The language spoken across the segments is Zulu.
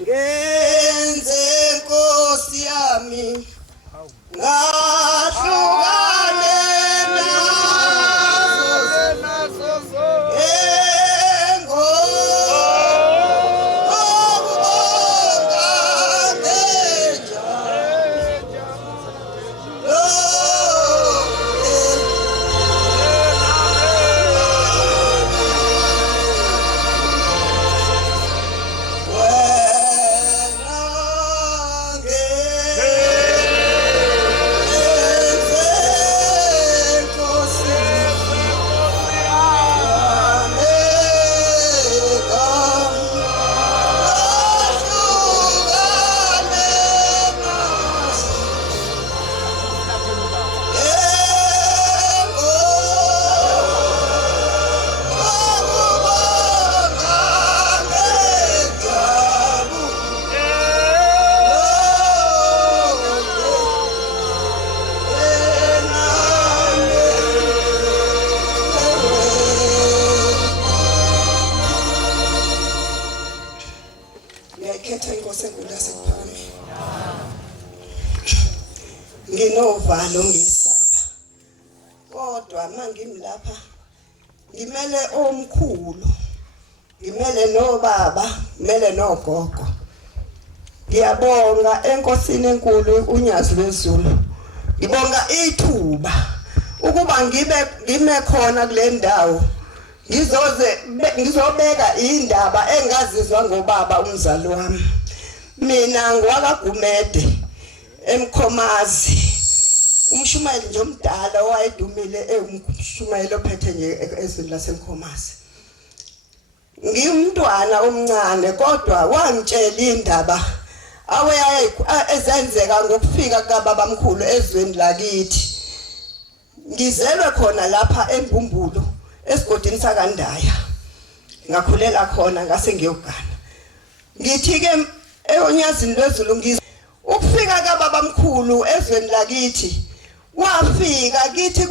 ngenze Nkosi yami ngahlukane nazo nginovalo ngesaba kodwa mangimlapha ngimele omkhulu ngimele nobaba ngimele nogogo ngiyabonga enkosini enkulu unyazi lwezulu ngibonga ithuba ukuba ngime khona kule ndawo ngizobeka indaba engazizwa ngobaba umzali wami mina ngwakaGumede eMkhomazi umshumayeli nje omdala owayedumile umshumayeli ophethe nje ezweni laseMkhomazi ngimntwana omncane kodwa wangitshela indaba ezenzeka ngokufika kababa mkhulu ezweni lakithi ngizelwe khona lapha eMbumbulo esigodini sakaNdaya ngakhulela khona ngase ngiyogana ngithi ke eonyazini lwezulu ukufika kababa mkhulu ezweni lakithi wafika kithi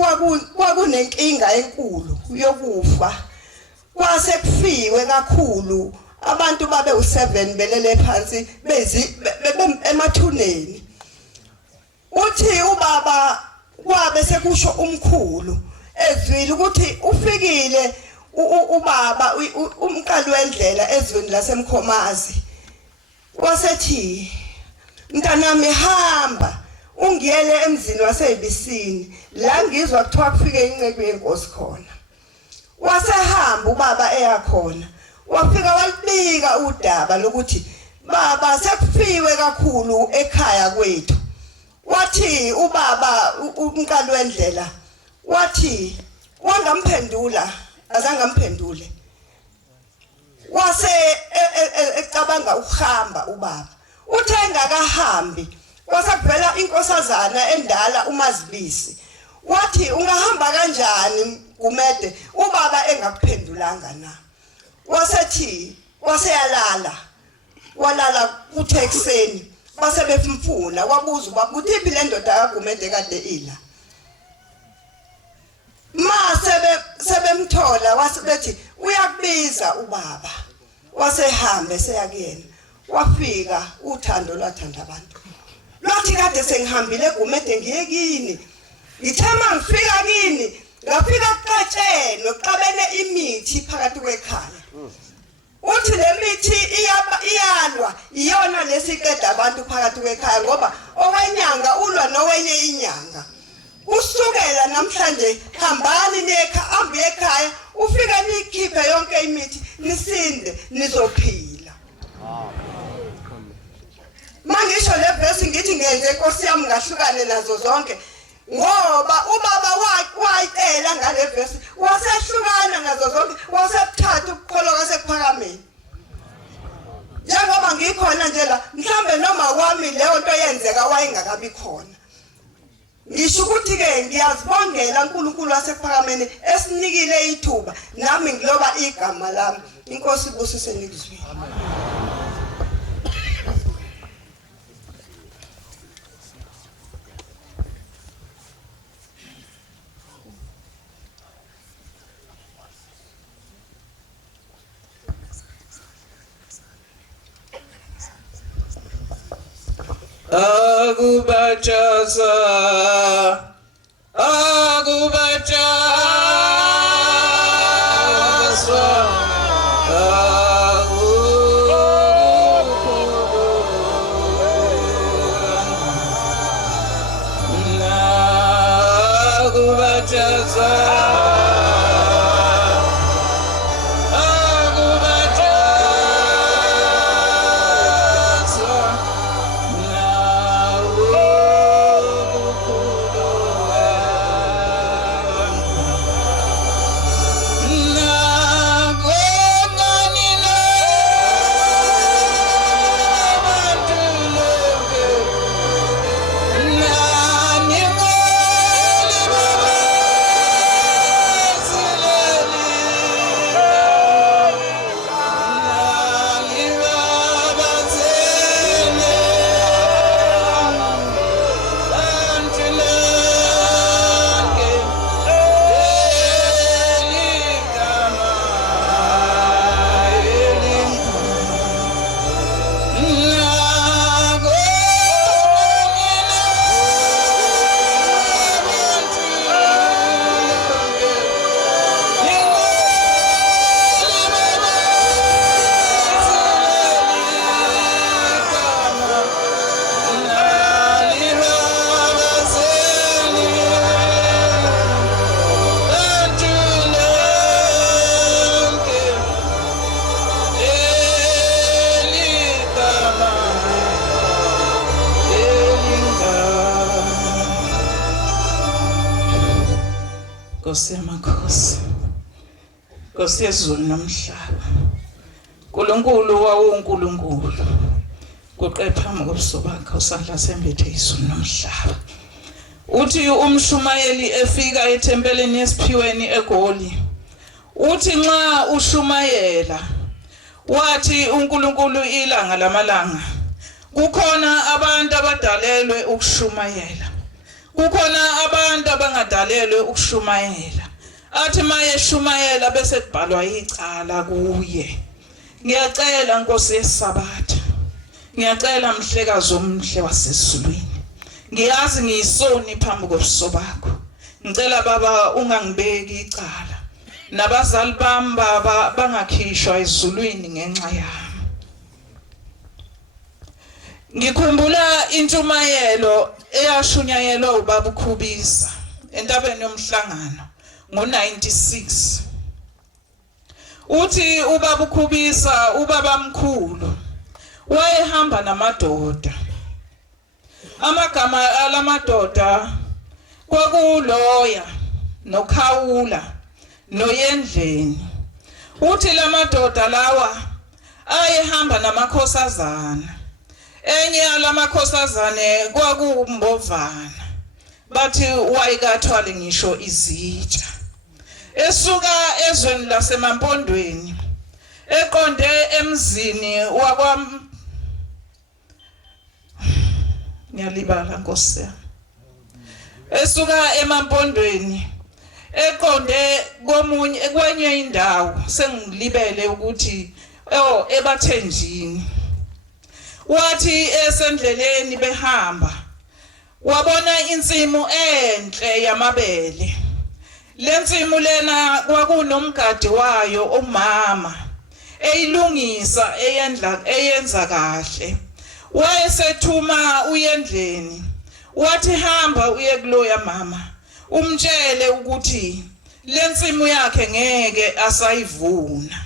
kwakunenkinga enkulu yokufa kwase kufiwe kakhulu abantu babe u7 belele phansi emathuneni uthi ubaba kwabe sekusho umkhulu ezwile ukuthi ufikile ubaba umqali wendlela ezweni laseMkhomazi wasethi mntanami hamba ungiyele emzini waseYibisini la ngizwa kuthiwa kufike inceku yenkosi khona wasehamba ubaba eyakhona wafika walibika udaba lokuthi baba sekufiwe kakhulu ekhaya kwethu wathi ubaba umqali wendlela wathi wangamphendula azangamphendule wase ecabanga ukuhamba ubaba uthenga kahambi wasavela inkosazana endala uMazibisi wathi ungahamba kanjani Gumede ubaba engakuphendulanga na wasethi waseyalala walala kuThekseni base befumfuna wabuza ubaba uthiphi le ndoda kaGumede kade ila sebemthola wasebethi uyakubiza ubaba wasehambe seyakuyena wafika uthando lwathanda abantu lwathi kade sengihambile eGumede ngiye kini ngithema ngifika kini ngafika kuqatshenwe kuqabene imithi phakathi kwekhaya uthi le mithi iyalwa iyona lesiqeda abantu phakathi kwekhaya ngoba owenyanga ulwa nowenye inyanga usukela namhlanje hambani nihambe ekhaya ufika nikhiphe yonke imithi nisinde nizophila mangisho le verse ngithi ngenze inkosi yami ngahlukane nazo zonke ngoba ubaba wayicela ngale verse wasehlukana nazo zonke wasebuthatha ukukholoka sekuphakameni njengoba ngikhona nje la mhlambe noma kwami leyo nto yenzeka wayengakabi khona ngisho ukuthi ke ngiyazibongela uNkulunkulu wasekuphakameni esinikile ithuba nami ngiloba igama lami inkosi ibusise nikuzwe amen. Agubachaza, Nkosi yamakhosi, Nkosi yezulu nomhlaba, uNkulunkulu wawuNkulunkulu, kuqepha phambi kobuso bakhe usandla sembethe izulu nomhlaba. Uthi umshumayeli efika ethempelini yesiphiweni eGoli, uthi nxa ushumayela wathi uNkulunkulu ilanga lamalanga, kukhona abantu abadalelwe ukushumayela, kukhona abantu abangadalelwe ukushumayela. Athi maye shumayela bese kubhalwa icala kuye. Ngiyacela Nkosi yeSabatha, ngiyacela Mhlekazi omhle wasezulwini, ngiyazi ngiyisoni phambi kobuso bakho, ngicela Baba ungangibeki icala, nabazali bami Baba bangakhishwa ezulwini ngenxa yami. Ngikhumbula intshumayelo eyashunyayelwa ubaba uKhubisa entabeni yomhlangano ngo-96. Uthi ubaba uKhubisa, ubaba mkhulu, wayehamba namadoda. Amagama alamadoda kwakuloya, noKhawula, noYendleni. Uthi lamadoda lawa ayehamba namakhosazana. Enye alamakhosazane kwakuMbovana, bathi wayekathwale ngisho izitsha. Esuka ezweni laseMampondweni eqonde emzini ngiyalibala Nkosi yami. Esuka eMampondweni eqonde kwenye indawo, sengilibele ukuthi eBathenjini. Wathi esendleleni behamba wabona insimu enhle yamabele. Lensimu lena kwakunomgadi wayo umama eyilungisa eyenza kahle. Wayesethuma uYendleni, wathi hamba uye kuloya mama umtshele ukuthi lensimu yakhe ngeke asayivuna.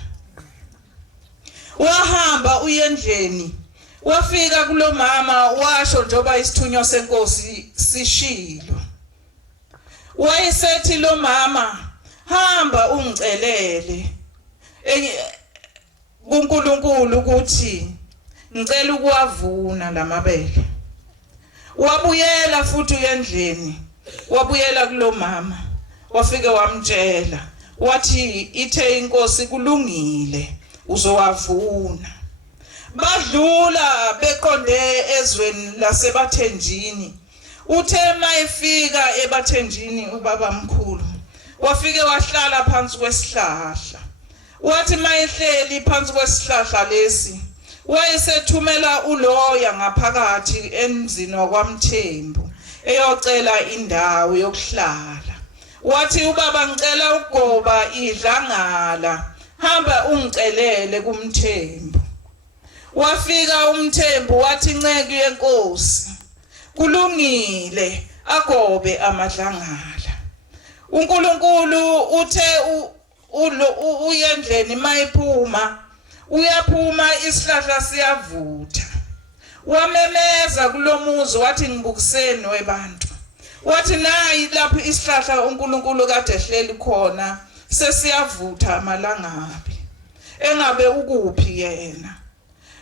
Wahamba uYendleni, wafika kulo mama washo njoba isithunywa senkosi sishilo. Wayesethi lo mama, hamba ungicelele kuNkulunkulu ukuthi ngicela ukuwavuna lamabele. Wabuyela futhi uYendleni, wabuyela kulo mama, wafike wamtshela, wathi ithe inkosi kulungile uzowavuna. Badlula beqonde ezweni laseBathenjini. Uthe mayefika eBathenjini ubaba mkhulu, wafike wahlala phansi kwesihlahla. Wathi mayehleli phansi kwesihlahla lesi, wayesethumela uloya ngaphakathi emzini wakwaMthembu eyocela indawo yokuhlala. Wathi ubaba ngicela ukugoba idlangala, hamba ungicelele kuMthembu. Wafika uMthembu wathi inceke yenkosi, kulungile agobe amadlangala. uNkulunkulu uthe uyendleni mayiphuma, uyaphuma isihlahla siyavutha. Wamemeza kulomuzi wathi ngibukiseni webantu. Wathi nayi lapho isihlahla uNkulunkulu kade ehleli khona sesiyavutha amalangabi. Engabe ukuphi yena?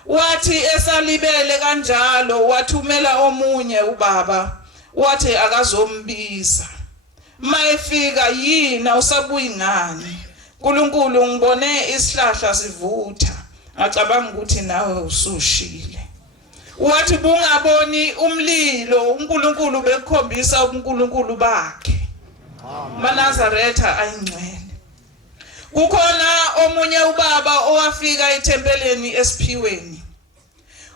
Wathi esalibele kanjalo wathumela omunye ubaba, wathi akazombiza. Mayefika yina usabuyi ngani? uNkulunkulu ngibone isihlahla sivutha, ngacabanga ukuthi nawe usushile. Wathi bungaboni umlilo, uNkulunkulu bekhombisa uNkulunkulu bakhe. MaNazaretha ayingcwele. Kukhona omunye ubaba owafika ethempeleni esiphiweni.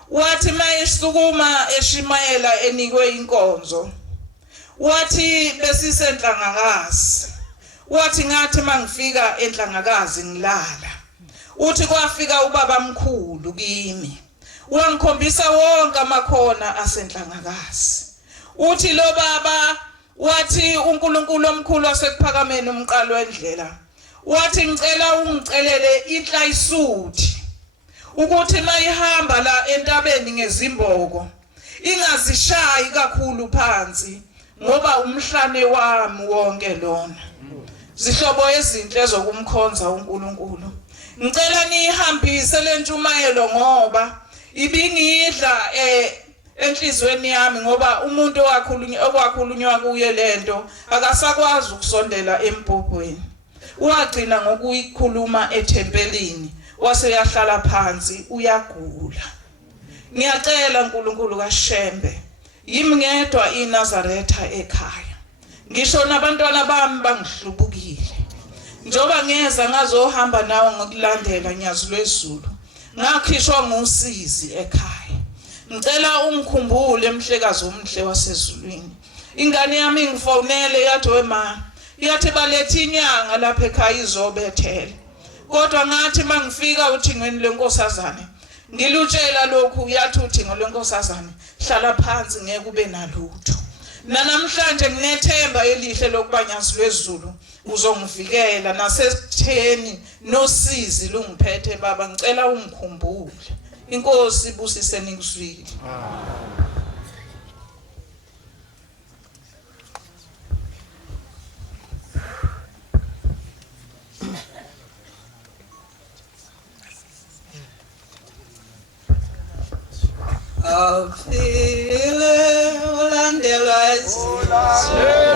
Wathi mayesukuma eShimayela enikwe inkonzo. Wathi besisenhlangakazi. Wathi ngathi mangifika enhlangakazi ngilala. Uthi kwafika ubaba mkhulu kimi. Wangikhombisa wonke amakhona asenhlangakazi. Uthi lo baba wathi uNkulunkulu omkhulu wasekuphakameni umqalo wendlela. Wathi ngicela ungicelele inhlayisuthi ukuthi mayihamba la entabeni ngezimboko ingazishayi kakhulu phansi ngoba umhlane wami wonke lona. Zihlobo ezinhle zokumkhonza uNkulunkulu. Ngicela nihambise lentshumayelo ngoba ibingidla enhlizweni yami ngoba umuntu okwakhulunywa kuye lento akasakwazi ukusondela empopweni. Wagcina ngokuyikhuluma ethempelini wase yahlala phansi uyagula. Ngiyacela uNkulunkulu kaShembe, yimi ngedwa iNazaretha ekhaya. Ngisho nabantwana bami bangihlubukile. Njoba ngeza ngazohamba nawe ngokulandela nyazi lwezulu. Ngakhishwa ngusizi ekhaya. Ngicela ungikhumbule emhlekazi omhle wasezulwini. Ingane yami ngifonele yathi wema, yathi balethe inyanga lapha ekhaya izobethela. Kodwa ngathi mangifika uthingweni lenkosazane, ngilutshela lokhu yathi uthingo lenkosazane, hlala phansi ngeke ube nalutho. Namhlanje nginethemba elihle lokubanyazi lwezulu uzongivikela nasekutheni nosizi lungiphethe baba, ngicela ungikhumbule. Inkosi ibusise nikuzwile. Afile ulandelwa izizwe.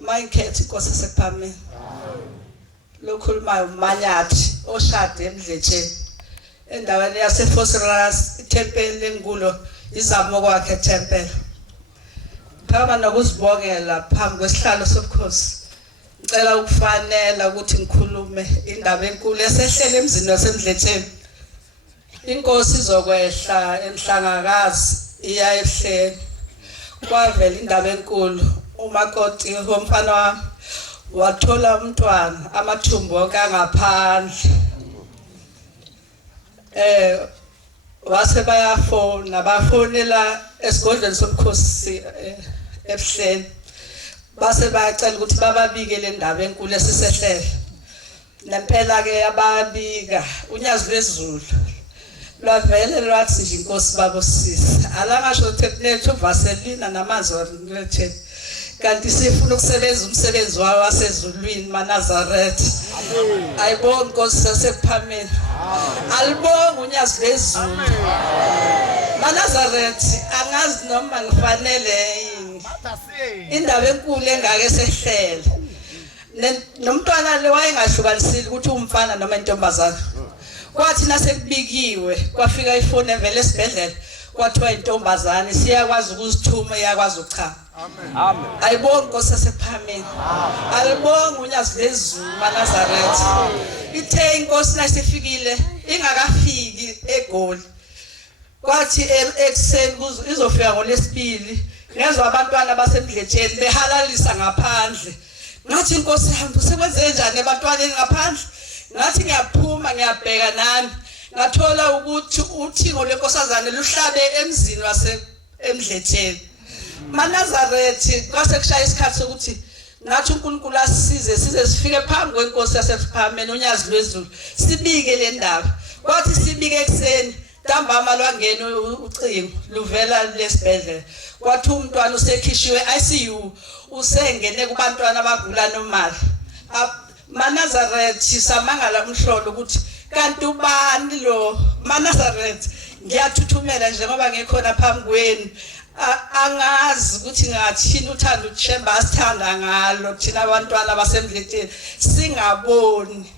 Mayikhethi inkosi sekuphameni. Lokhulumayo uManyathi oshade eMdletsheni endaweni yaseFosras ithempeli lengulo izamo kwakhe ethempeli. Phakama nokuzibongela phambi kwesihlalo sobukhosi. Ngicela ukufanela ukuthi ngikhulume indaba enkulu esehlele emzini waseMdletsheni. Inkosi izokwehla enhlangakazi iya ehleni. Kwavela indaba enkulu. Umakoti womfana wami wathola umntwana amathumbu onke angaphandle. wase bayafona bafonela esigodlweni somkhosi ebuhleni base bayacela ukuthi bababike le ndaba enkulu esisehlele nempela ke ababika unyazi lwezulu lwavele lwathi nje inkosi babosisa alangasho tethethu vaselina namanzi walethe kanti sifuna ukusebenza umsebenzi wawo wasezulwini maNazaretha ayibonga inkosi yasekuphameni alibonga unyazi lwezulu maNazaretha angazi noma ngifanele yini indaba enkulu engake sehlele nomntwana le wayengahlukanisile ukuthi umfana noma intombazana kwathi nasekubikiwe kwafika ifone evele esibhedlela kwathiwa intombazane siyakwazi ukuzithuma iyakwazi ukuchama amen ayibonga inkosi yasekuphameni alibonga unyazi lwezulu maNazaretha ithe inkosi nasifikile ingakafiki eGoli kwathi ekuseni izofika ngolesibili ngezwe abantwana basemdletsheni behalalisa ngaphandle ngathi inkosi yami usekwenze njani ebantwaneni ngaphandle ngathi ngiyaphuma ngiyabheka nami ngathola ukuthi uthingo lenkosazane luhlabe emzini emdletsheni maNazaretha kwase kushaya isikhathi sokuthi ngathi uNkulunkulu asisize size sifike phambi kwenkosi yasephameni unyazi lwezulu sibike le ndaba kwathi sibike ekseni ntambama lwangena ucingo luvela lesibhedlela kwathi umntwana usekhishiwe ICU usengene kubantwana abagula nomali maNazaretha samangala umhlolo ukuthi kanti ubani lo maNazaretha ngiyathuthumela nje ngoba ngikhona phambi kwenu angazi ukuthi ngathini uthanda uTshemba asithanda ngalo thina abantwana basemdletsheni singaboni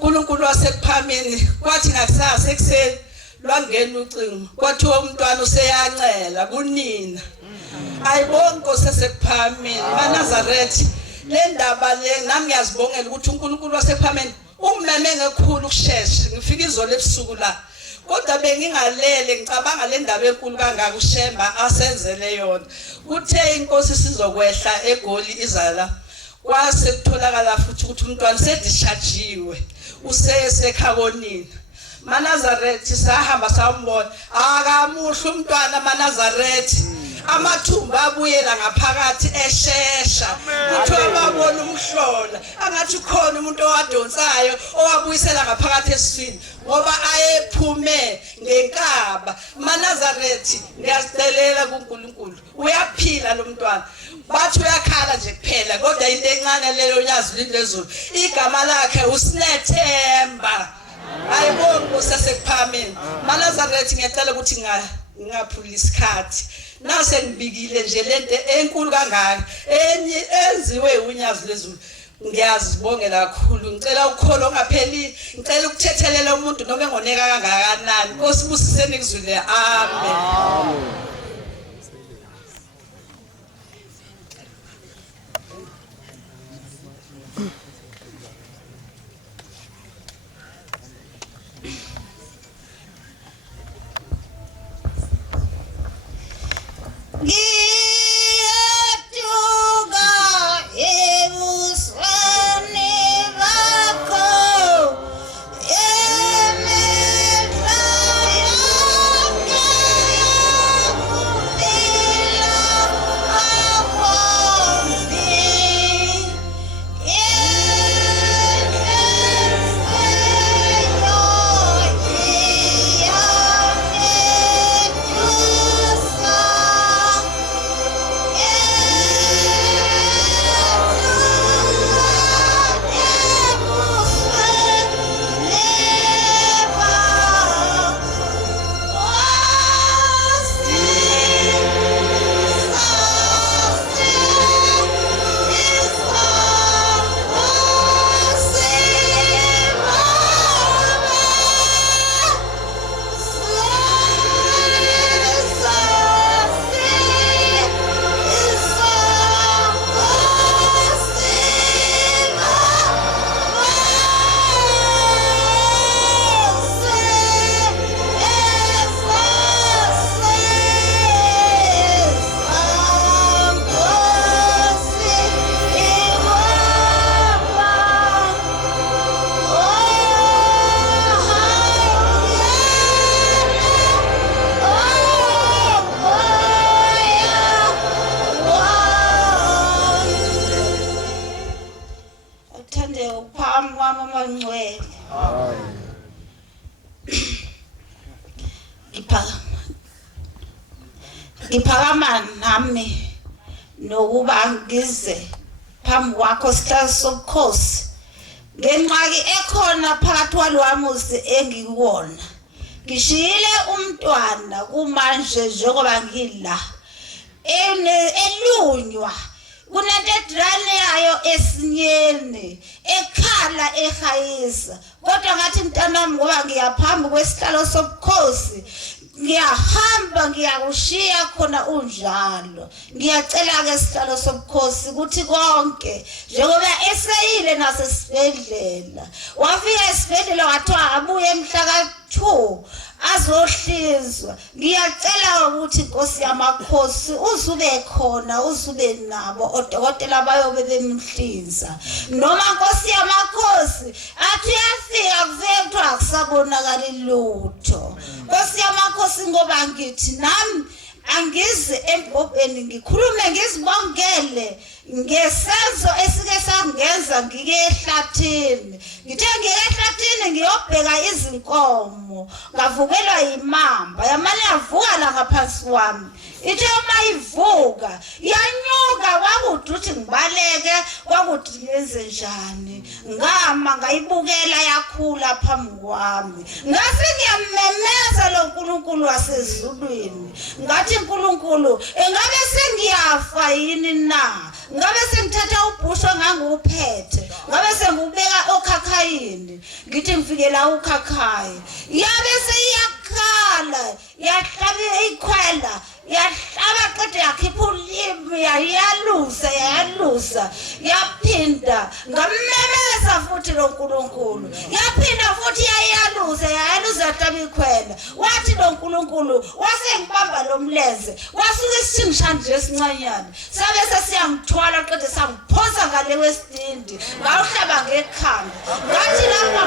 uNkulunkulu wasekuphameni kwathi ngakusasa ekseni lwangena ucingo kwathiwa umntwana useyancela kunina ayibonga inkosi yasekuphameni maNazaretha le ndaba le nami ngiyazibongela ukuthi uNkulunkulu wasekuphameni umeme ngekhulu ukushesha ngifika izolo ebusuku la kodwa bengingalele ngicabanga le ndaba enkulu kangaka uTshemba asenzele yona kuthe inkosi sizokwehla eGoli izala kwase kutholakala futhi ukuthi umntwana sedischargiwe usesekhakonini maNazaretha sahamba sambona akamuhle umntwana maNazaretha amathumba abuyela ngaphakathi eshesha uthola babona umhlola angathi khona umuntu owadonsayo owabuyisela ngaphakathi esiswini ngoba ayephume ngenkaba maNazaretha ngiyazicelela kuNkulunkulu uyaphila lo mntwana bathi uyakhala nje kuphela kodwa into encane leyo nyazi lezulu igama lakhe uSinethemba ayibonga inkosi yasekuphameni maNazaretha ngiyacela ukuthi ngaphula isikhathi nase ngibikile nje lento enkulu kangaka enziwe unyazi lezulu ngiyazibongela kakhulu ngicela ukukholo ongapheli ngicela ukuthethelela umuntu noma engoneka kangakanani inkosi busiseni kuzwile amen Ngiphakama nami nokuba ngize phambi kwakho sihlalo sobukhosi ngenxaki ekhona phakathi kwalwamuzi engikuwona. Ngishiyile umntwana kumanje njengoba ngila elunywa kunento edrane yayo esinyeni ekhala ehayisa kodwa ngathi mntanami ngoba ngiyaphambi kwesihlalo sobukhosi ngiyahamba ngiyakushiya khona unjalo. Ngiyacela ke isihlalo sobukhosi ukuthi konke njengoba eseyile nasesibhedlela wafika esibhedlela wathiwa abuye mhla ka-2 azohlinzwa. Ngiyacela ukuthi Nkosi yamakhosi uzube khona uzube nabo odokotela bayobe bemhlinza noma Nkosi yamakhosi athi yafika kuveke kuthiwa akusabonakali lutho. Nkosi yamakhosi ngoba ngithi nami angize embhobheni ngikhulume ngizibongele ngesenzo esike sangenza ngike ehlathini. Ngithe ngike ehlathini ngiyobheka izinkomo ngavukelwa imamba yamane yavuka la ngaphansi kwami. Ithe uma ivuka yanyuka kwakuthi ngibaleke kwakuthi ngenze njani ngama ngayibukela yakhula phambi kwami. Ngase ngiyamemeza lo Nkulunkulu wasezulwini ngathi Nkulunkulu engabe sengiyafa yini na? Ngabe sengithatha ubhusho nganguphethe ngabe sengubeka okhakhayini ngithi ngifikela ukhakhayi yabe seyakhala yahlabe ikhwela yahlaba qede yakhipha ulimi yayalusa yaphinda ngamemeza futhi lo Nkulunkulu yaphinda futhi yayalusa tabi ikhwela. Wathi lo Nkulunkulu wasengibamba lo mlenze wasuke isingishanje esincanyana sabe sesiyangithwala qede sangiphosa ngale westindi ngawuhlaba ngekhanda ngathi lapha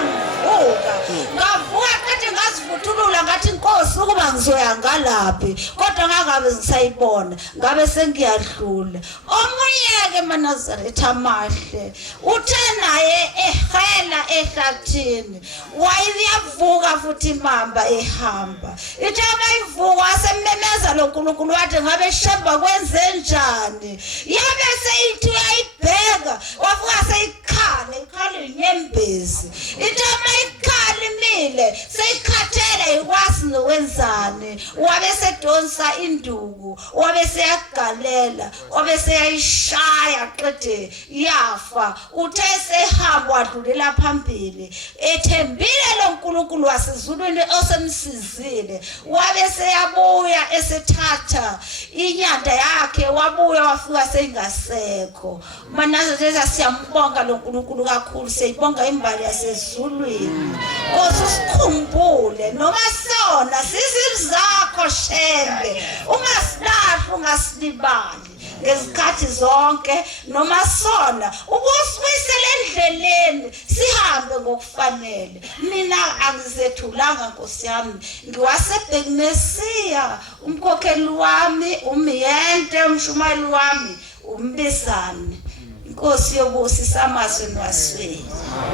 ngavuka qede ngazivuthulula ngathi Nkosi ukuba ngizoya ngalaphi kodwa ngabe ngisayibona ngabe sengiyadlula. Omunye ke maNazaretha amahle uthe naye ehela ehlathini wayiyavuka futhi imamba ehamba. Ithe mayivuka asememeza lo Nkulunkulu wathi ngabe sheba kwenze njani yabe seyithi uyayibheka wavuka seyikhala inyembezi. Ithe mayikhala imile seyikhathela ikwazi nokwenzani wabe sedonsa induku wabe seyagalela wabe seyayishaya qede yafa. Uthe sehamba wadlulela phambili ethembile lo Nkulunkulu wasezulwini osemsizile wabe seyabuya esethatha inyanda yakhe wabuya wafika seyingasekho. MaNazaretha siyambonga lo Nkulunkulu kakhulu siyibonga imbali yasezulwini. Nkosi usikhumbule noma sona sizizakho shembe ungasilahli ungasilibali ngezikhathi zonke noma sona ubusibuyisele endleleni sihambe ngokufanele. Mina angizethulanga Nkosi yami ngiwasebhekimesiya umkhokheli wami umyente umshumayeli wami umbisane. Inkosi yobusisa amazwi nwasweni.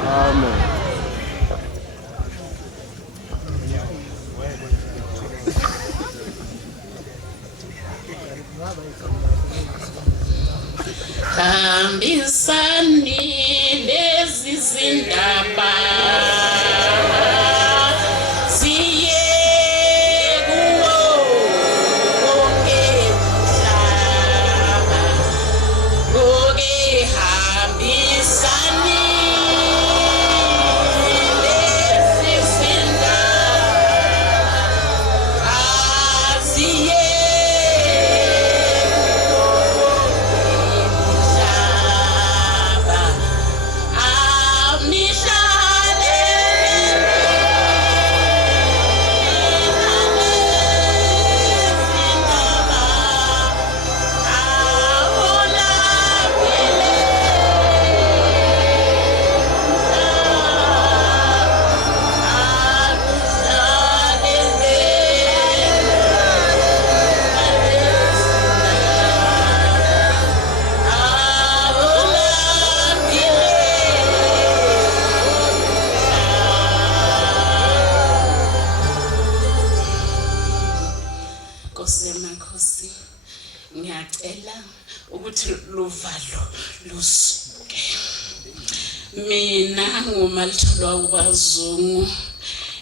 Amen. Hambisani lezi zindaba siye kuwo wonke umhlaba hambisani lezi zindaba siye ukuthi luvalo lusuke. Mina nguMalitholwa uBazungu,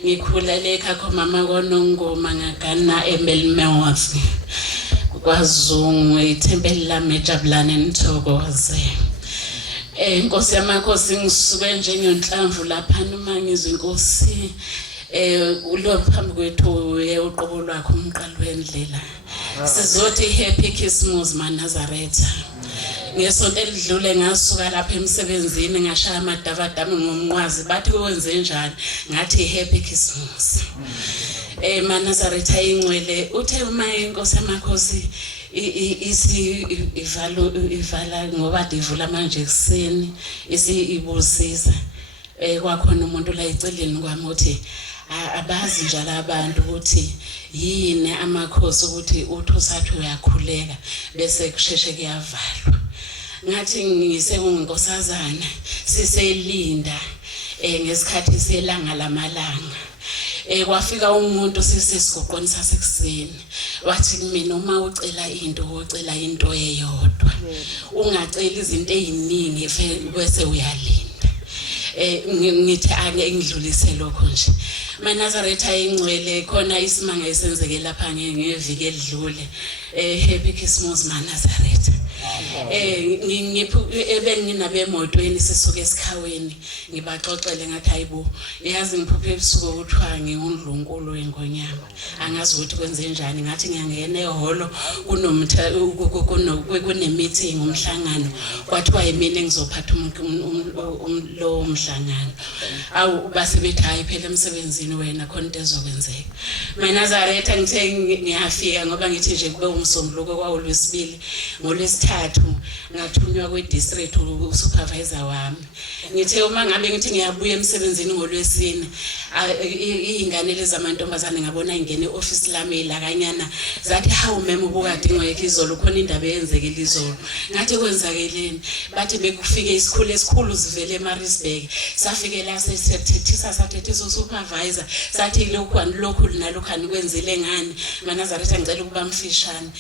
ngikhulele ekhaya komama koNongoma ngagana eMelmouth kwaZungu, ithempeli lami eJabulane Nithokoze. Inkosi yamakhosi ngisuke njengenhlamvu lapha noma ngizwe inkosi ulo phambi kwethu uqobo lwakho umqalo wendlela. Sizothi happy Christmas Manazaretha. Ngesonto elidlule ngasuka lapha emsebenzini ngashaya amadavadami ngomnqwazi bathi wenze njani ngathi happy Christmas. Manazaretha ingcwele uthe uma inkosi yamakhosi ivala ngoba divula manje ekseni ibusisa kwakhona umuntu la eceleni kwami uthi abazi njalo abantu ukuthi yini amakhosi ukuthi uthosathi uyakhuleka bese kusheshe kuyavalwa. Ngathi ngisenginkosazana siselinda ngesikhathi selanga lamalanga. Kwafika umuntu sisesigoqweni sasekuseni wathi mina uma ucela into eyodwa ungacela izinto eziningi bese uyalinda. Ngithi ake ngidlulise lokho nje. Manazaretha ingcwele khona isimanga esenzeke lapha ngeviki edlule. Happy Christmas Manazaretha. Benginabemotweni sisuke esikhaweni ngibaxoxele ngathi hayibo yazi ngiphuphe ebusuku ukuthiwa ngingundlunkulu weNgonyama angazi ukuthi kwenze njani ngathi ngiyangena ehholo kunemeeting umhlangano kwathiwa yimina engizophatha lo umhlangano awu base bethi hayi phela emsebenzini wena khona into ezokwenzeka. Manazaretha ngithe ngiyafika ngoba ngithi nje kube umsombuluko kwaulwesibili ngolwesithathu ngathunywa kwe-district usupervisor wami. Ngithe uma ngabe ngithi ngiyabuya emsebenzini ngolwesine izingane lezamantombazane ngabona ingene e-office lami ilakanyana zathi hawu mema ubukade ngeke izolo khona indaba eyenzekile izolo. Ngathi kwenzakeleni bathi bekufike isikhulu esikhulu sivele eMaritzburg safike la sethethisa usupervisor sathi lokhu nalokhu kwenzile ngani. Manazaretha ngicela ukuba mfishane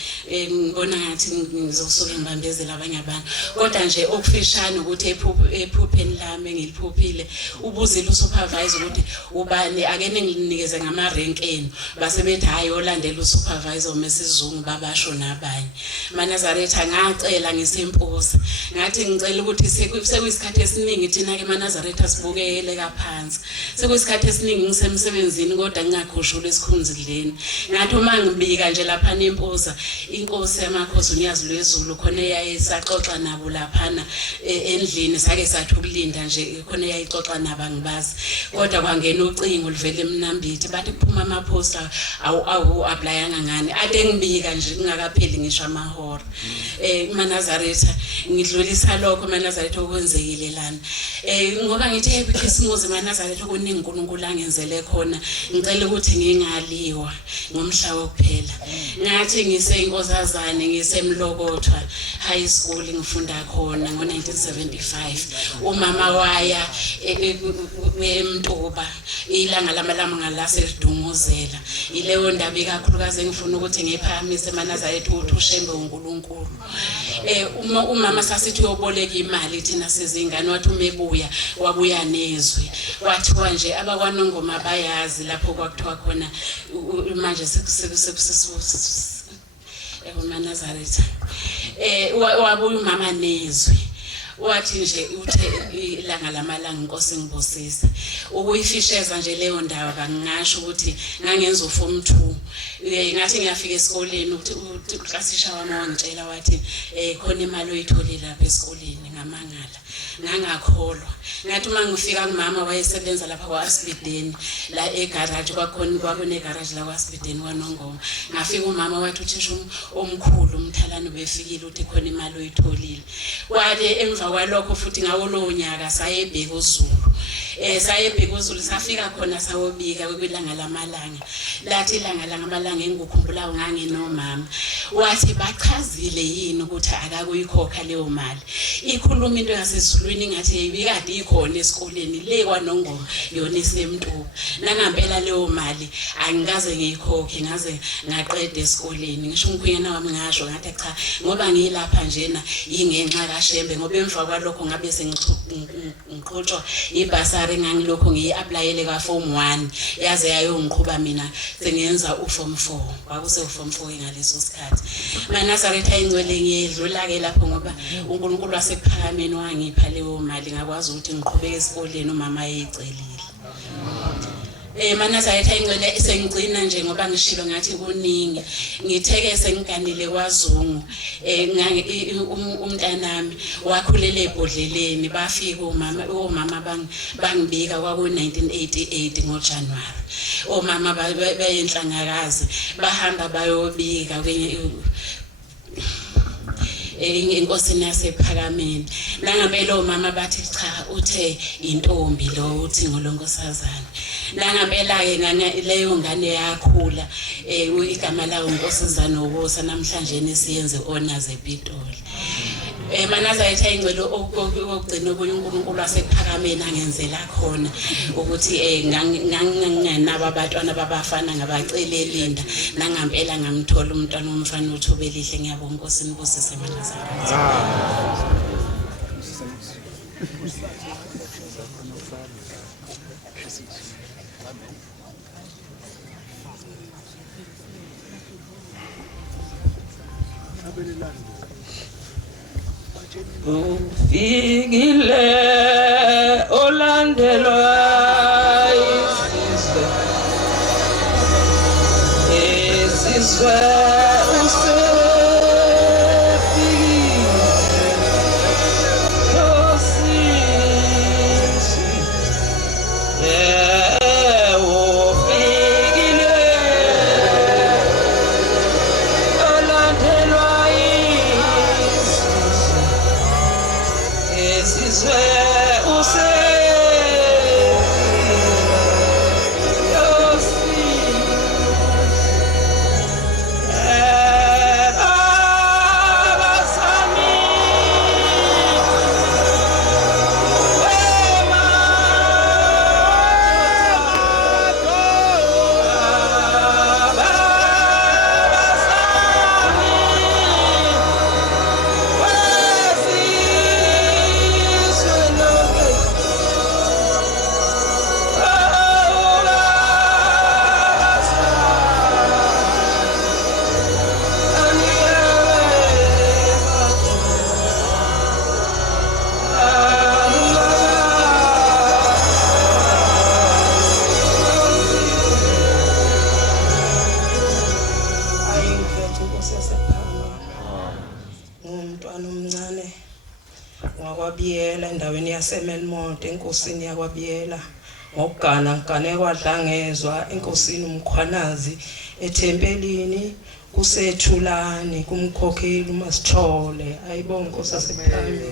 ngibona ngathi ngizosuke ngibambezela abanye abantu kodwa nje okufishane ukuthi ephupheni lami engiliphuphile ubuzile usupervisor ukuthi ubani akene nginikeze ngamarenkeni base bethi hayi olandela usupervisor mesizungu babasho nabanye. Manazaretha ngacela ngisempoza ngathi ngicela ukuthi sekuyisikhathi esiningi thina ke Manazaretha sibukele kaphansi sekuyisikhathi esiningi ngisemsebenzini kodwa ngingakhushula esikhunzileni. Ngathi uma ngibika nje lapha nempoza inkosi yamakhosi unyazi lwezulu khona yayisaxoxa nabo laphana endlini sake sathi ukulinda nje khona yayixoxa naba ngibazi kodwa kwangena ucingo livele emnambithi bathi kuphuma amaphosta awu applyanga ngani ade ngibika nje ngingakapheli ngisho amahora. Manazaretha ngidlulisa lokho Manazaretha okwenzekile lana ngoba ngithe happy Christmas Manazaretha kuningi uNkulunkulu angenzele khona ngicela ukuthi ngingaliwa ngomhla wokuphela. Ngathi ngiseyinkosazane ngisemlokothwa high school ngifunda khona ngo1975 umama waya eMntuba ilanga lamalanga lasedumuzela ileyo ndaba ikakhulukazi engifuna ukuthi ngiphamise Manazaretha ukuthi ushembe uNkulunkulu. Umama sasithi uyoboleka imali thina sizingane wathi umebuya wabuya nezwi wathiwa nje abakwaNongoma bayazi lapho kwakuthiwa khona manje Manazaretha wabuya umama nezwi wathi nje uthe ilanga lamalanga inkosi ngibusisa ukuyifisheza nje leyo ndawo kangingasho ukuthi ngangenza uform 2 ngathi ngiyafika esikoleni ukuthi klasisha wami wangitshela wathi khona imali oyitholile lapha esikoleni ngamangala ngangakholwa. Ngathi uma ngifika kumama wayesebenza lapha kwaSbideni la egarage kwakune garage la kwaSbideni kwaNongoma. Ngafika umama wathi uthisha omkhulu umthalane befikile uthi khona imali oyitholile. Kwathi emva kwalokho futhi ngawo lo nyaka sayebheka uZulu saye eBhekuzulu safika khona sawobika kwilanga lamalanga lathi ilanga lamalanga engikukhumbulayo nganginomama wathi bachazile yini ukuthi akakuyikhokha leyo mali ikhuluma into yasezulwini ngathi ibikade ikhona esikoleni le kwaNongoma yona isemntu nangempela leyo mali angikaze ngiyikhokhe ngaze ngaqeda esikoleni ngisho umkhwenyana wami ngasho ngathi cha ngoba ngilapha njena ingenxa kaShembe ngoba emva kwalokho ngabe sengiqhutshwa ibasari ngangilokho ngiyi-applyele ka-form 1 yaze yayongiqhuba mina sengenza u-form 4 kwakuse u-form 4 ngaleso sikhathi maNazaretha ingcwele ngiyedlula-ke lapho ngoba uNkulunkulu wasekuphakameni wangipha leyo mali ngakwazi ukuthi ngiqhubeke esikoleni umama eyicelile maNazaretha ingcwele sengigcina nje ngoba ngishilo ngathi kuningi ngitheke sengiganile kwaZungu umntanami wakhulela ebhodleleni bafika omama bangibika kwaku 1988 ngoJanuary omama bayenhlangakazi bahamba bayobika kwenye inkosini yasephakameni nangampela omama bathi cha uthe intombi lo uthi ngolonkosazana nangampela ke leyo ngane yakhula igama layo unkosazana ukusa namhlanje siyenze honors ePitoli maNazaretha ingcwelo okugcina uNkulunkulu wasephakameni angenzela khona ukuthi ngangingenaba abantwana babafana ngabacela elinda nangampela ngamthola umntwana omfana uThobelihle ngiyabonga Nkosi nibusise maNazaretha Ufikile olandelwa isizwe wakwabiyela endaweni yaseMelmont enkosini yakwabiyela ngokugana ngane kwadlangezwa enkosini umkhwanazi ethempelini kusethulani kumkhokheli uMasithole ayibonga Nkosi yasePhakameni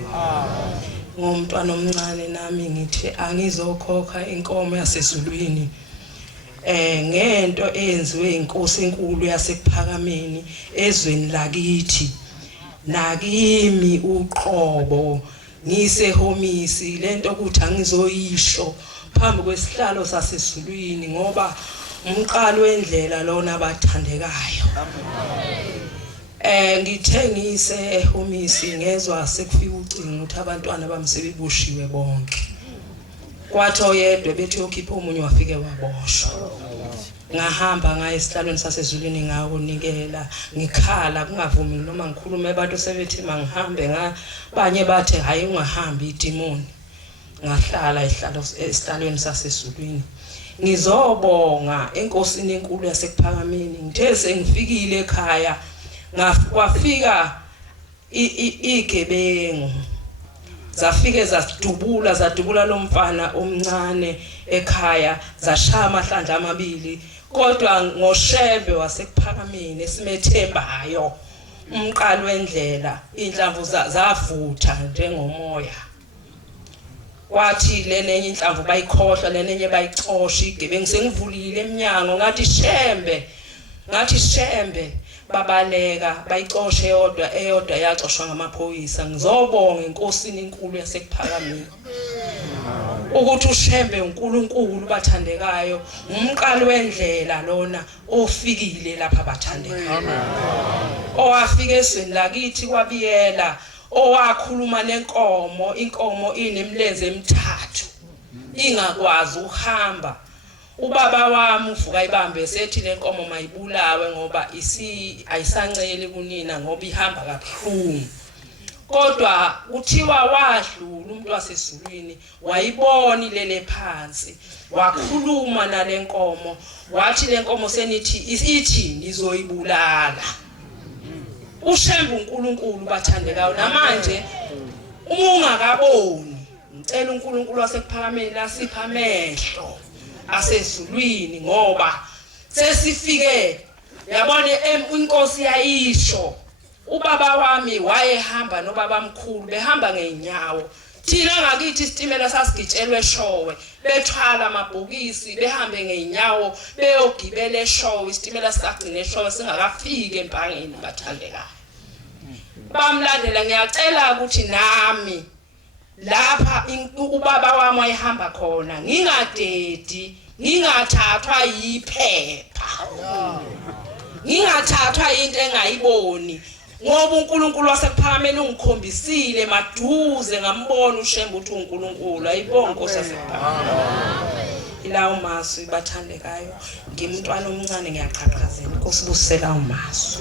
ngomntwana omncane nami ngithi angizokhokha inkomo yasezulwini ngento eyenziwe inkosi enkulu yasePhakameni ezweni lakithi nakimi uqobo ngisehomisi lento ukuthi angizoyisho phambi kwesihlalo sasezulwini ngoba umqalo wendlela lona abathandekayo ngithengise ehomisi ngezwe sekufika ucingo ukuthi abantwana bami sebeboshiwe bonke kwathi oyedwa bethi yokhipha umunye wafike waboshwa ngahamba ngaye esihlalweni sasezulwini ngawonikela ngikhala kungavumi noma ngikhulume abantu sebethi mangihambe ngabanye bathi hayi ungahambi idimoni ngahlala esihlalweni sasezulwini ngizobonga enkosini enkulu yasePhakameni ngithe sengifikile ekhaya kwafika igebengu zafike zadubula lo mfana omncane ekhaya zashaya amahlandla amabili kodwa ngoShembe wasePhakameni esimethembayo umqalo wendlela inhlamvu zavutha njengomoya kwathi lenenye inhlamvu bayikhohlwa lenenye bayicosha igebengu sengivulile eminyango ngathi shembe babaleka bayicoshe eyodwa yacoshwa ngamaphoyisa ngizobonga inkosini inkulu yasekuphakameni ukuthi ushembe uNkulunkulu bathandekayo umqali wendlela lona ofikile lapha bathandekayo owafika esweni lakithi kwabiyela owakhuluma nenkomo inkomo inemlenze emithathu ingakwazi ukuhamba ubaba wami uvuka ibambe sethi lenkomo mayibulawe ngoba ayisanceli kunina ngoba ihamba kabuhlungu kodwa kuthiwa wadlula umuntu wasezulwini wayibona ilele phansi wakhuluma nalenkomo wathi lenkomo ithi nizoyibulala ushembe uNkulunkulu bathandekayo namanje uma ungakaboni ngicela uNkulunkulu wasekuphakameni asipha amehlo asezulwini ngoba sesifike yabona inkosi yayisho ubaba wami wayehamba nobaba mkhulu behamba ngeenyawo thina ngakithi isitimela sasigitshelwe eShowe bethwala amabhokisi behambe ngeenyawo beyogibela eShowe isitimela sagcina eShowe singakafiki empangeni bathandekayo bamlandela ngiyacela ukuthi nami lapha ubaba wami wayehamba khona ngingadedi ngingathathwa yiphepha ngingathathwa into engayiboni ngoba uNkulunkulu wasekuphakameni ungikhombisile maduze ngambona ushembe uthi uNkulunkulu ayibonga inkosi yasekuphakameni ilawo masu bathandekayo ngimntwana omncane ngiyaqhaqhazela inkosi busela umasu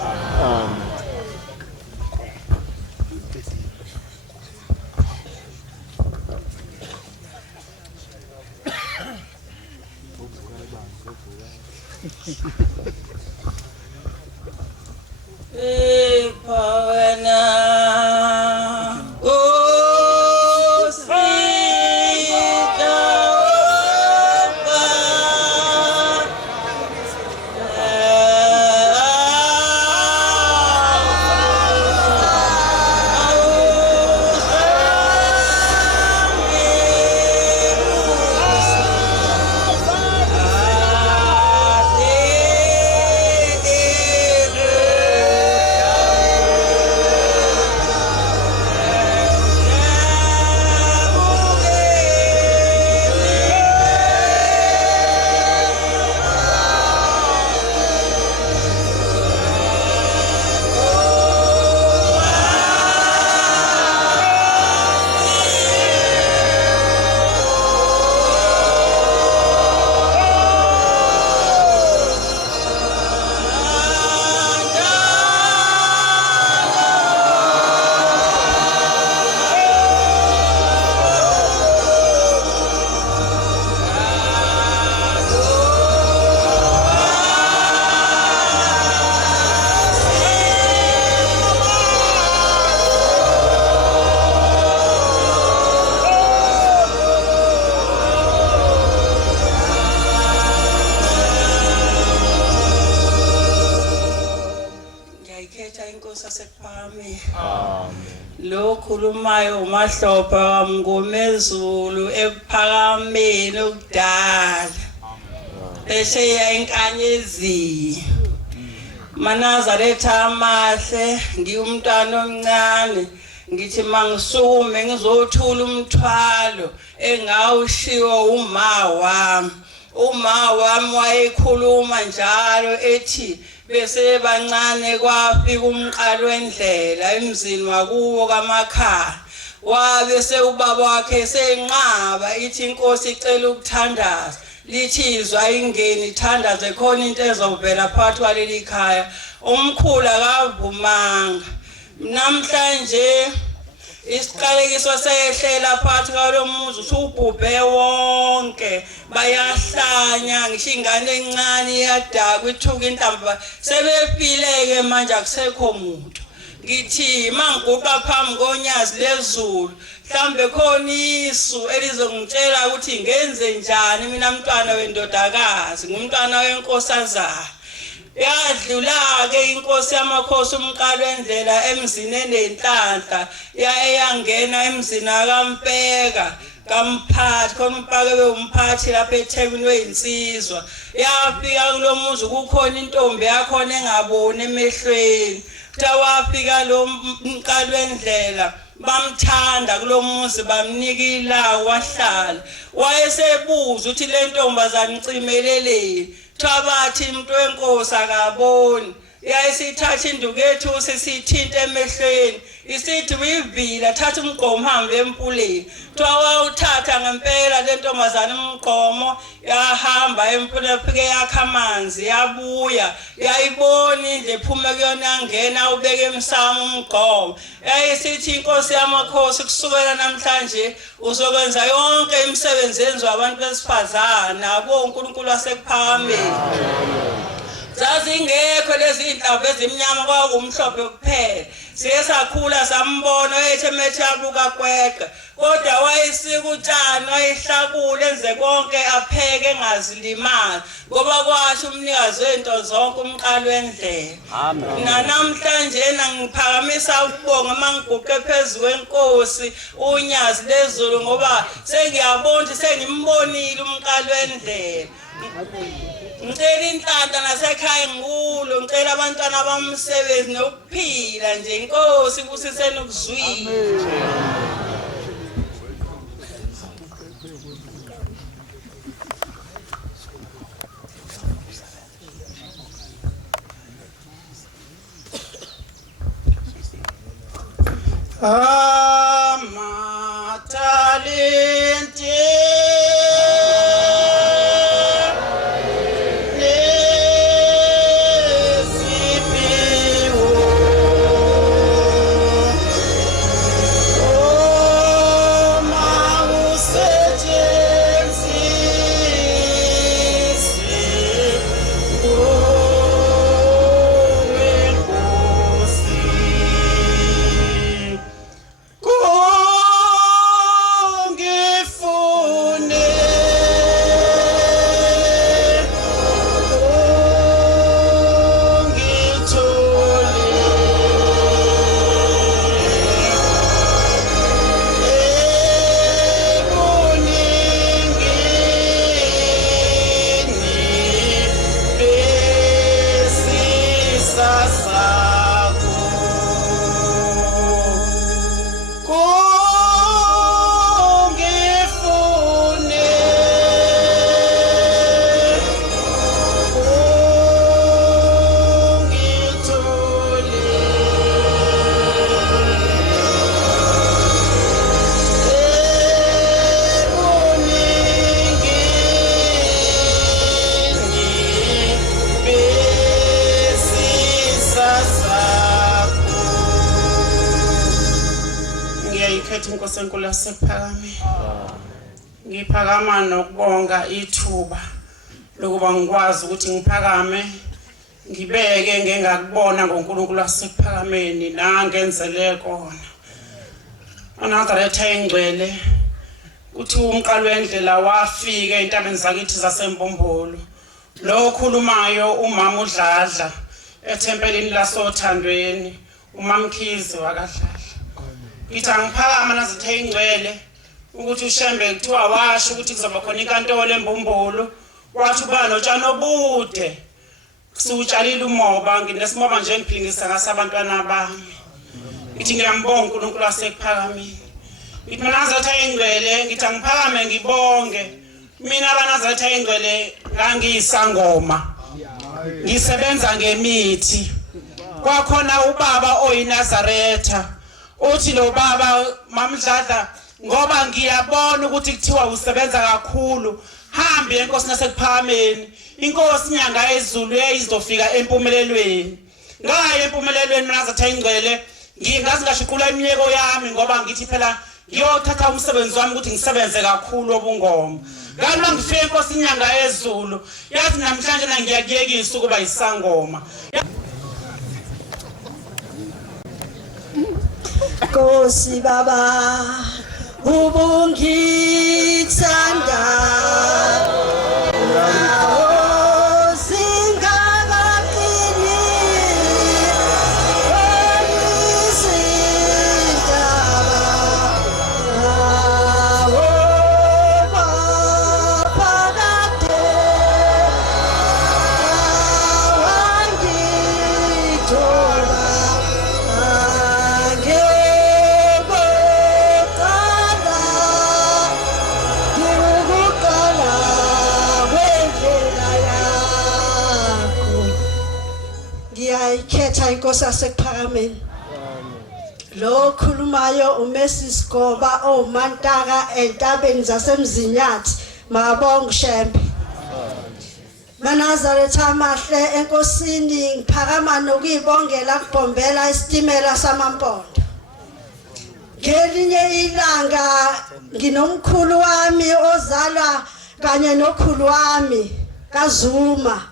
lo khulumayo uMahlophe wamngomezulu ekuphakameni okudala esheya inkanyezi Manazaretha amahle ngiyumntwana omncane ngithi mangisume ngizothula umthwalo engawushiwo uma wami wayekhuluma njalo ethi bese bancane kwafika umqalo wendlela emzini wakuwo kaMakhaya wabe seubaba wakhe senqaba ithi inkosi icela ukuthandaza lithi izwa ingeni ithandaze khona into ezovela phakathi kwaleli khaya umkhulu akavumanga namhlanje isiqalekiso sehlela phakathi kwalomuzi usubhubhe wonke bayahlanya ngisho ingane encane iyadakwa ithuka intamba sebefileke manje akusekho umuntu ngithi mangiguqa phambi konyazi lezulu mhlambe khona isu elizongitshela ukuthi ngenze njani mina mntwana wendodakazi ngumntwana wenkosazana yadlula ke inkosi yamakhosi umqalo wendlela emzini enenhlanhla yayangena emzini akaMpeka kamphathi khona umpake bewumphathi lapha eThekwini weyinsizwa yafika kulomuzi kukhona intombi yakhona engaboni emehlweni wafika lo mqalwendlela bamthanda kulomuzi bamnika ilawo wahlala wayesebuza ukuthi le ntombazana icimeleleni bathi umuntu wenkosi akaboni yayisithatha induku yethu sisithinta emehlweni isithi uyivila thatha umgqomo uhambe empuleni wawuthatha ngempela le ntombazana umgqomo yahamba empuleni phike yakha amanzi yabuya yayibona indle ephuma kuyona yangena ubeke emsamo umgqomo yayisithi inkosi yamakhosi kusukela namhlanje uzokwenza yonke imisebenzi yenziwa abantu besifazana nabo uNkulunkulu wasekuphakameni zazingekho lezi inhlamba ezimnyama kwakumhlophe kuphela siyesakhula sambona ethemethe abuka kweqa kodwa wayesika utshani wayehlakula enze konke apheke engazilimali ngoba kwasho umnikazi wento zonke umqalwendlela amen namhlanje ngiphakamisa ukubonga mangiguqe phezulu kwenkosi unyazi lezulu ngoba sengiyabona sengimbonile umqalwendlela ngicela inhlanhla nasekhaya ngikulo ngicela abantwana bamsebenzi nokuphila nje inkosi kusisene ukuzwila amatalente inkosi enkulu yasePhakameni ngiphakama nokubonga ithuba lokuba ngikwazi ukuthi ngiphakame ngibeke ngengakubona ngoNkulunkulu wasePhakameni nangenzele kona anazaretha engcwele uthi umqalwendlela wafika entabeni zakithi zaseMbombolo lo khulumayo umama uDladla ethempelini lasoThandweni uMamkhizi wakaDladla ngithi angiphakama nazithe ingcwele ukuthi uShembe kuthiwa washo ukuthi kuzoba khona inkantolo eMbombolo wathi uba notshani obude siutshalile umoba nginesimoba nje engiphilingisa ngasabantwana bami ngithi ngiyambonga uNkulunkulu wasePhakameni ngithi mina nazithe ingcwele ngithi angiphakame ngibonge mina abanazithe ingcwele ngangiyisangoma ngisebenza ngemithi kwakhona ubaba oyinazaretha uthi lo baba mamdladla ngoba ngiyabona ukuthi kuthiwa usebenza kakhulu hambe enkosi nasePhakameni inkosi inyanga ezulu eyizofika empumelelweni ngaya empumelelweni mina zatha ingcwele ngingazi ngashiqula iminyeko yami ngoba ngithi phela ngiyothatha umsebenzi wami ukuthi ngisebenze kakhulu obungoma ngalo ngifike enkosi inyanga ezulu yathi namhlanje ngiyakuyekisa ukuba isangoma Nkosi baba ubungitsanda Oh ngiyayikhetha inkosi yasePhakameni. Lo khulumayo uMrs Goba oMantaka entabeni zaseMzinyathi Mabonga Shembe. Manazaretha amahle enkosini ngiphakama nokuyibongela kubhombela isitimela samaMpondo. Ngelinye ilanga nginomkhulu wami ozalwa kanye nokhulu wami kaZuma.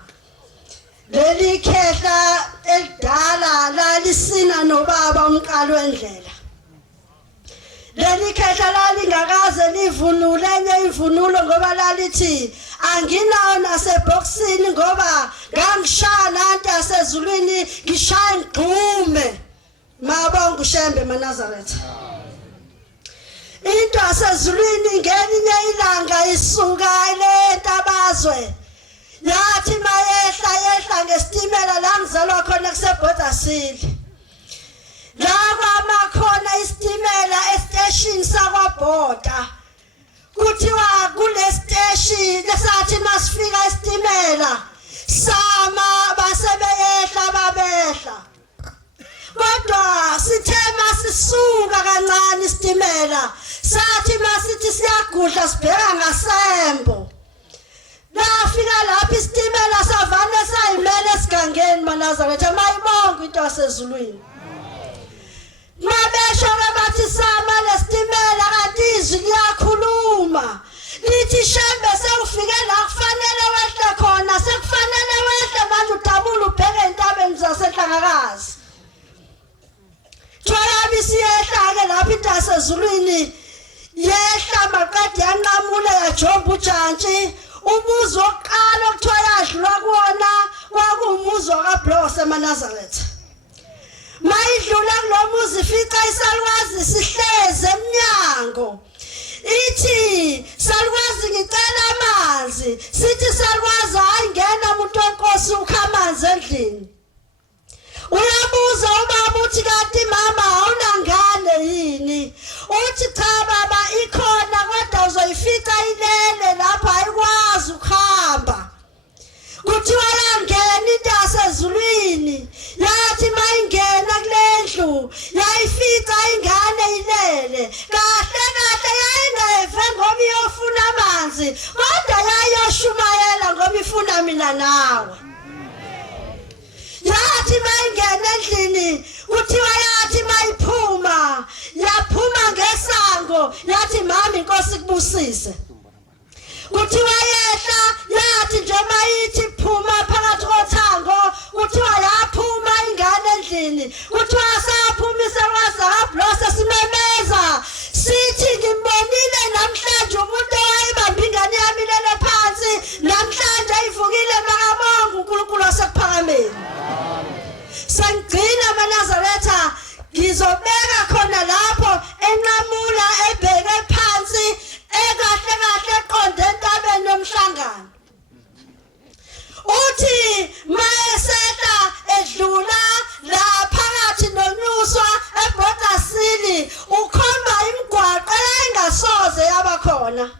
Leli khehla elidala lalisina nobaba umqalo wendlela. Leli khehla lalingakaze livunule enye ivunulo ngoba lalithi anginawo naseboxini ngoba ngangishaya nanti asezulwini ngishaya ngqume. Mabonga uShembe Manazaretha. Into asezulwini ngelinye ilanga isuka leNtabazwe. Yathi mayehla ngesitimela la ngizalwa khona kuseBodasile. La kwamakhona isitimela estation sakwaBhoda. Kuthiwa kule station lesathi masifika isitimela sama basebeyehla babehla. Kodwa sithe masisuka kancane isitimela sathi masithi siyagudla sibheka ngasembo. Lafika lapha isitimela savane sayimele esigangeni Manazaretha mayibonga into yasezulwini. Mabesho bathi sama lesitimela kanti izwi liyakhuluma. Lithi Shembe sewufike la kufanele wehle khona sekufanele wehle manje udabula ubheke entabeni zaseNhlangakazi. Thola bisiyehla ke lapha into yasezulwini yehla maqadi yanqamule yajomba ujantshi. Umuzi wokuqala okuthiwa yadlula kuwona kwakuwumuzi kaBlose Manazaretha. Mayidlula kulo muzi ifica isalukwazi sihleze eminyango. Ithi salukwazi ngicela amanzi. Sithi salukwazi hayi ngena umuntu wenkosi ukha amanzi endlini. Uyabuza ubaba uthi kanti mama awunangane yini? Uthi cha baba ikhona kodwa uzoyifica ilele lapha ayikwazi ukuhamba. Kuthiwa langena into yasezulwini. Yathi mayingena kulendlu yayifica ingane ilele. Kahle yayingeve ngoba iyofuna amanzi kodwa yayoshumayela ngoba ifuna mina nawe. Yathi mayingena endlini kuthiwa yathi mayiphuma yaphuma ngesango yathi mama inkosi kubusise. Kuthiwa yehla yathi nje mayithi phuma phakathi kothango kuthiwa yaphuma ingane endlini. Kuthiwa saphuma iselwazi kaBlose simemeza sithi ngimbonile namhlanje umuntu owayebamba ingane yami lele phansi namhlanje ayivukile makabonga uNkulunkulu wasePhakameni. Sangcina Manazaretha ngizobeka khona lapho enqamula ebheke phansi ekahle eqonde entabeni nomhlangano. Uthi mayesehla edlula la phakathi nonyuswa eBodasile ukhomba imigwaqo engasoze yaba khona.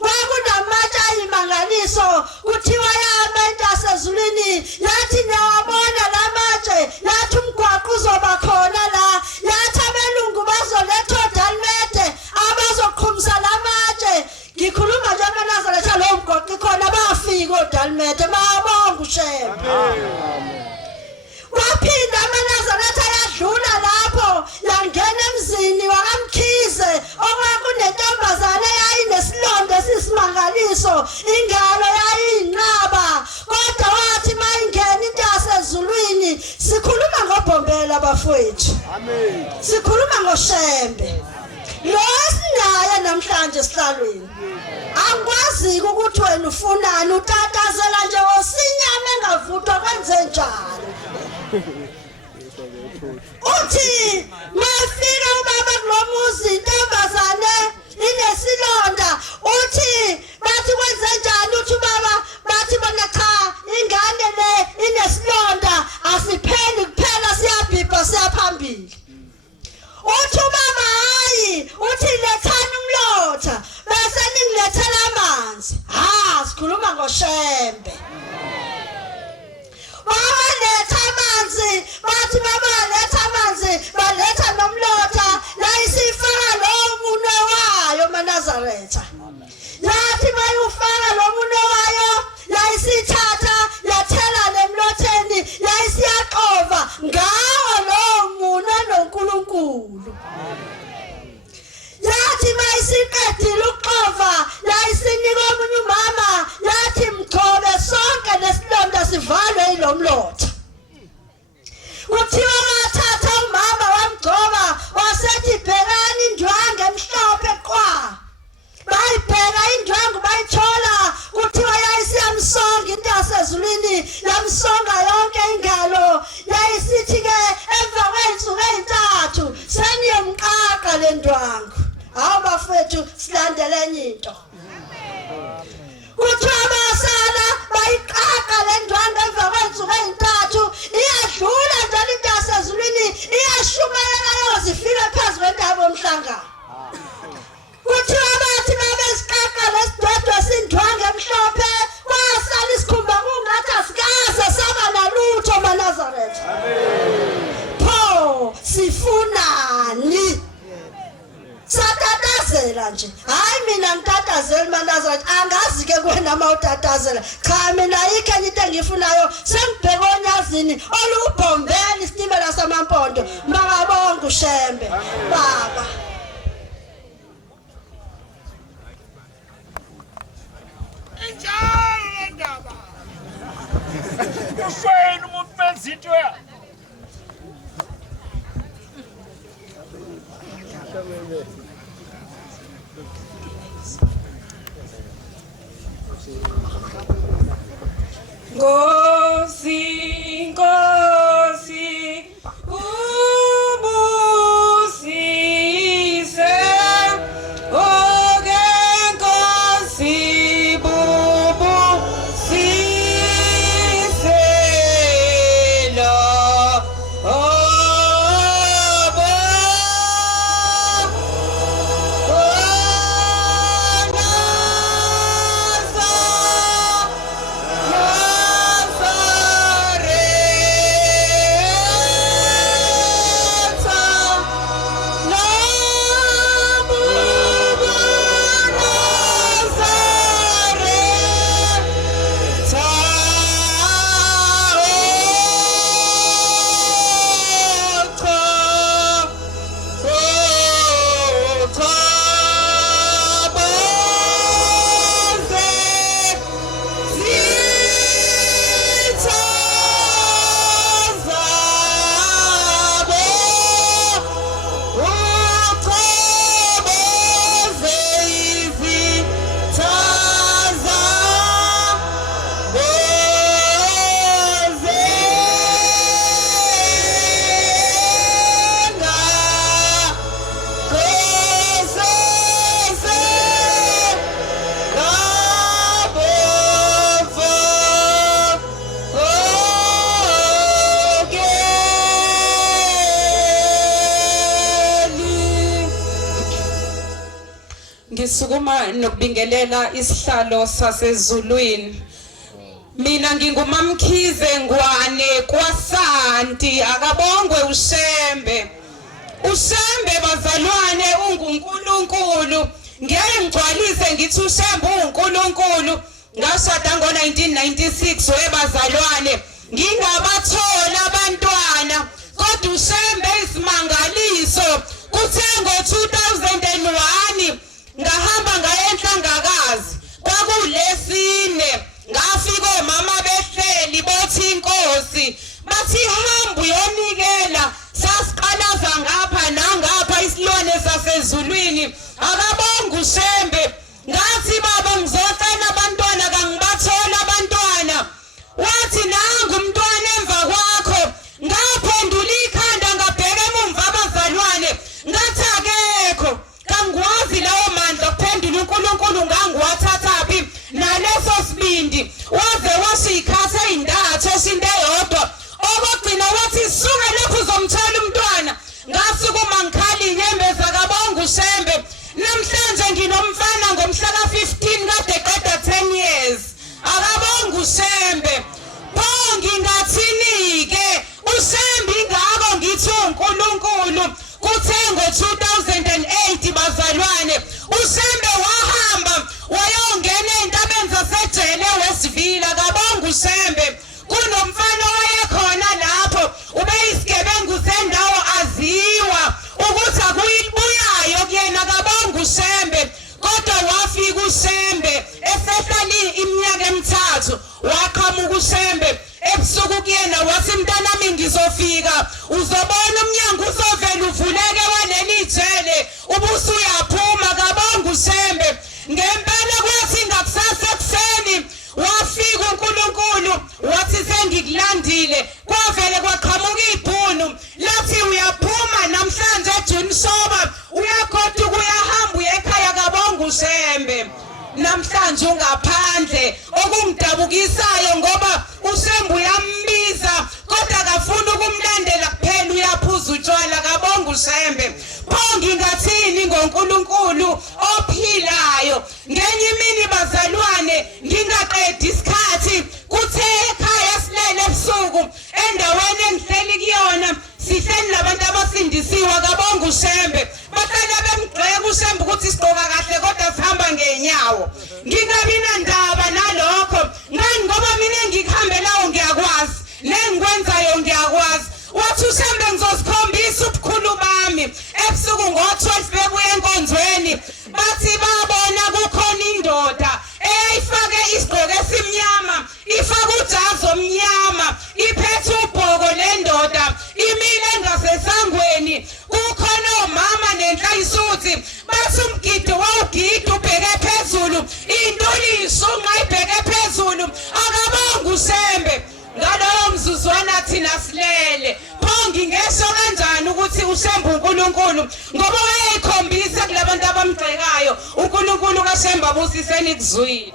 Kwakunamatshe ayimangaliso kuthiwa yamento yasezulwini yathi niyawabona lamatshe yathi umgwaqo uzoba khona la yathi abelungu bazoletha oDalmede abazoqhumisa lamatshe. Ngikhuluma nje Manazaretha lo mgwaqo khona bafika oDalmede mabonga uShembe. Waphinda Manazaretha yadlula lapho yangena emzini wakaMkhize okwakunentombazane yayinesilonda esisimangaliso ingalo yayinqaba kodwa wathi mayingena into yasezulwini sikhuluma ngobhombela bafowethu. Amen. Sikhuluma ngoShembe. Lo sinaye namhlanje sihlalweni. Angikwazi ukuthi wena ufunani utatazela nje osinyama engavuthwa kwenze njalo. Uthi mafika ubaba kulomuzi intombazane inesilonda uthi bathi kwenze njani uthi ubaba bathi bona cha ingane le inesilonda asipheli kuphela siyabhibha siyaphambili. Uthi ubaba hayi uthi lethani umlotha bese ningilethela amanzi. Sikhuluma ngoShembe. Waletha amanzi umlotha kuthiwa wathatha umama wamgcoba wasethi bhekani indwangu emhlophe qwa bayibheka indwangu bayithola kuthiwa yayisiyamsonga into yasezulwini yamsonga yonke ingalo yayisithi ke emva kwensuku ezintathu seniyomqaqa le ndwangu hawu bafethu silandele enye into kuthiwa basala bayiqaqa le ndwangu emva kwensuku ezintathu iyadlula njalo into yasezulwini iyashumayela yozifika phezu kwentaba yomhlangano kuthiwa bathi babesiqaqa lesidodwa sindwangu emhlophe kwasala isikhumba kungathi asikaze saba nalutho maNazaretha pho sifunani satatazela nje hayi mina ngitatazela maNazaretha angazi ke kwena mawutatazela cha mina yikho enye into engifunayo sengibheka onyazini olubhombeni isitimela samampondo makabonke ushembe baba njalo ndaba ufeni umuntu benza into ya Ngozi Ngozi ubusise oke Ngozi bubusise lo Ngisukuma nokubingelela isihlalo sasezulwini. Mina ngingumamkhize Ngwane kwaSanti akabongwe uShembe. uShembe bazalwane unguNkulunkulu. Ngeke ngigcwalise ngithi uShembe uNkulunkulu. Ngashada ngo1996 webazalwane. Ngingabathola abantwana kodwa uShembe isimangaliso kuthe ngo2001 ngahamba ngaya eNhlangakazi kwakulesine ngafika omama behleli bothi inkosi bathi hamba uyonikela sasiqalaza ngapha nangapha isilwane sasezulwini akabonga uShembe ngathi baba ngizofena abantwana kangibathola abantwana wathi nangu umntwana emva kwakho ngaphendula ikhanda ngabheka emumva abazalwane ngathi akekho kangwazi lawo mandla kuphendula uNkulunkulu ngangiwathathaphi naleso sibindi waze washikhatha indatho into eyodwa okugcina wathi suka lapho uzomthola umntwana ngasukuma ngikhala inyembeza kabonga uShembe namhlanje nginomfana ngomhla ka15 kade qeda 10 years akabonga uShembe bongi ngathini ke uShembe ingako ngithi uNkulunkulu kuthe ngo2008 bazalwane uShembe wahamba wayongena entabeni zasejele Westville akabonga uShembe kunomfana wayekhona lapho ubeyisigebengu sendawo aziwa ukuthi akuyibuyayo kuyena akabonga uShembe kodwa wafika uShembe esehlali iminyaka emithathu waqhamuka uShembe ebusuku kuyena wathi mntanami ngizofika uzobona umnyango uzovela uvuleke waleli jele ubusu uyaphuma kabonga uShembe ngempela kwathi ngakusasa ekseni wafika uNkulunkulu wathi sengikulandile kwavele kwaqhamuka ibhunu lathi uyaphuma namhlanje eJune Soba uyagoduka uyahamba uyekhaya kabonga uShembe namhlanje ungaphandle okungidabukisayo ngoba uShembe uyambiza kodwa akafuna ukumlandela kuphela uyaphuza utshwala kabonga uShembe pho ngingathini ngoNkulunkulu ophilayo ngenye imini bazalwane ngingaqedi isikhathi kuthe ekhaya silele ebusuku endaweni engihleli kuyona sihleli labantu abasindisiwe kabonga uShembe bahlala bemgxeka uShembe ukuthi sigqoka kahle kodwa sihamba ngenyawo ngingabi nandaba nalokho ngani ngoba mina ngikuhambelayo ngiyakwazi nengikwenzayo ngiyakwazi wathi uShembe ngizosikhombisa ubukhulu bami ebusuku ngo-12 bebuye enkonzweni bathi babona kukhona indoda eyayifake isigqoko esimnyama ifake ujazi omnyama iphethe ubhoko lendoda imile ngasesangweni kukhona omama nenhlayisuthi bathi umgido wawugida ubheke phezulu intuli ishunqa ibheke phezulu akabonga uShembe ngalowo mzuzwana thina silele pho ngingesho kanjani ukuthi uShembe uNkulunkulu ngoba wayeyikhombisa kulabantu abamgxekayo uNkulunkulu kaShembe abusiseni kuzwile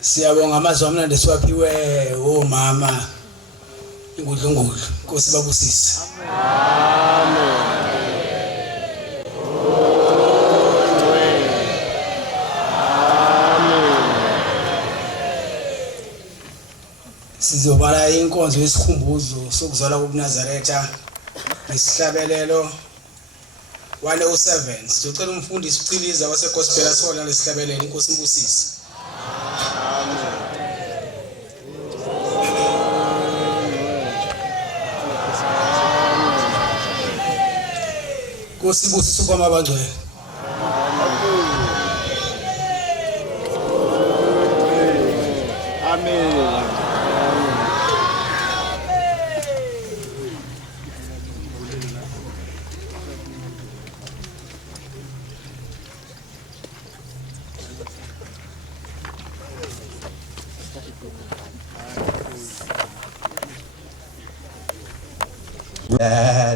Siyabonga amazwi amnandi siwaphiwe omama ingudlungudlu Nkosi babusise. Amen. Sizobala inkonzo yesikhumbuzo sokuzalwa kuNazaretha ngesihlabelelo 107 sicela umfundisi uCiliza waseGospel asola lesihlabelelo Inkosi imbusise. Nkosi ibusise kwama abangcwele. Amen.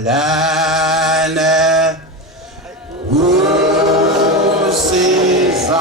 Lana usizani